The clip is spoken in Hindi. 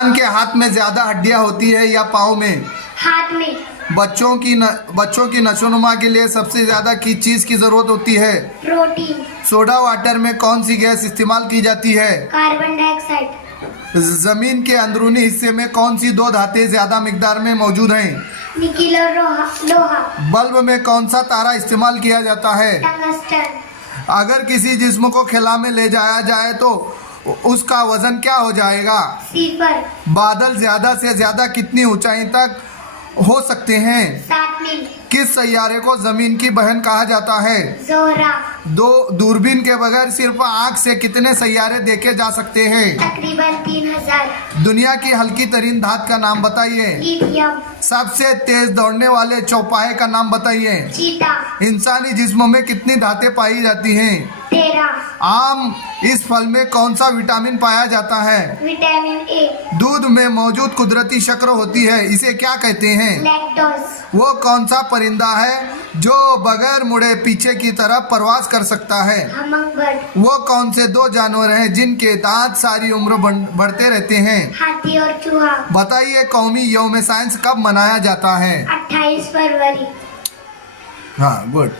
इंसान के हाथ में ज्यादा हड्डियां होती है या पाँव में? हाथ में। बच्चों की नशोनुमा के लिए सबसे ज्यादा किस चीज की जरूरत होती है? प्रोटीन। सोडा वाटर में कौन सी गैस इस्तेमाल की जाती है? Carbon dioxide. जमीन के अंदरूनी हिस्से में कौन सी दो धातें ज्यादा मिकदार में मौजूद हैं? निकिल और लोहा। बल्ब में कौन सा तारा इस्तेमाल किया जाता है? टंगस्टन। अगर किसी जिस्म को खिला में ले जाया जाए तो उसका वजन क्या हो जाएगा? सिफर। बादल ज्यादा से ज्यादा कितनी ऊंचाई तक हो सकते हैं? 7 मील। किस सैयारे को जमीन की बहन कहा जाता है? जोहरा। दो दूरबीन के बगैर सिर्फ आँख से कितने सैयारे देखे जा सकते हैं? तकरीबन 3000। दुनिया की हल्की तरीन धात का नाम बताइए। लिथियम। सबसे तेज दौड़ने वाले चौपाहे का नाम बताइए। चीता। इंसानी जिस्म में कितनी धातें पाई जाती हैं? 13। आम इस फल में कौन सा विटामिन पाया जाता है? Vitamin A. दूध में मौजूद कुदरती शक्कर होती है, इसे क्या कहते हैं? लैक्टोज। वो कौन सा परिंदा है जो बगैर मुड़े पीछे की तरफ प्रवास कर सकता है? हमंगबर्ड। वो कौन से दो जानवर हैं जिनके दांत सारी उम्र बढ़ते रहते हैं? हाथी और चूहा। बताइए कौमी यौम साइंस कब मनाया जाता है? 28 फरवरी। हाँ, गुड।